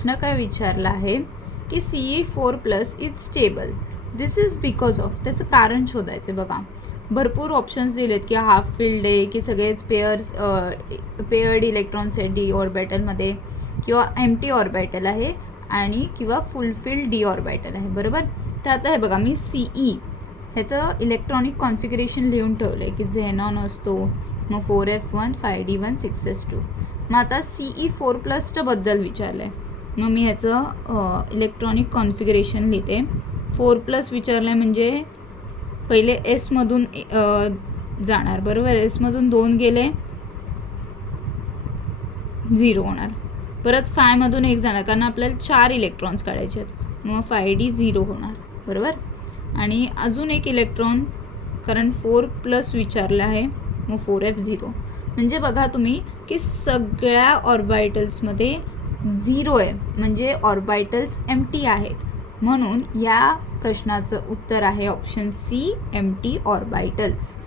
प्रश्न काय विचारला आहे की Ce4+ is stable. This is because of, त्याचं कारण शोधायचं. बघा भरपूर ऑप्शन्स दिलेत की हाफ फिल्ड आहे, की सगळेच पेअर्ड इलेक्ट्रॉन्स आहेत डी ऑर्बिटलमध्ये, किंवा एम्प्टी ऑर्बिटल आहे आणि किंवा फुलफिल्ड डी ऑर्बिटल आहे. बरोबर. तर आता हे बघा मी CE ह्याचं इलेक्ट्रॉनिक कॉन्फिगरेशन लिहून ठेवलं आहे की झेनॉन असतो, मग 4f1 5d1 6s2. मग आता Ce4+ बद्दल विचारलं आहे, मग मी ह्याचं इलेक्ट्रॉनिक कॉन्फिगरेशन लिहिते. 4+ विचारलं आहे म्हणजे पहिले एसमधून जाणार. बरोबर. एसमधून 2 गेले 0 होणार. परत 5मधून 1 जाणार कारण आपल्याला 4 इलेक्ट्रॉन्स काढायचे आहेत, मग 5d 0 होणार. बरोबर. आणि अजून एक इलेक्ट्रॉन कारण 4+ विचारलं आहे, मग 4f 0. म्हणजे बघा तुम्ही की सगळ्या ऑर्बिटल्समध्ये 0 आहे, म्हणजे ऑर्बिटल्स एम्प्टी आहेत. म्हणून या प्रश्नाचं उत्तर आहे ऑप्शन सी, एम्प्टी ऑर्बिटल्स.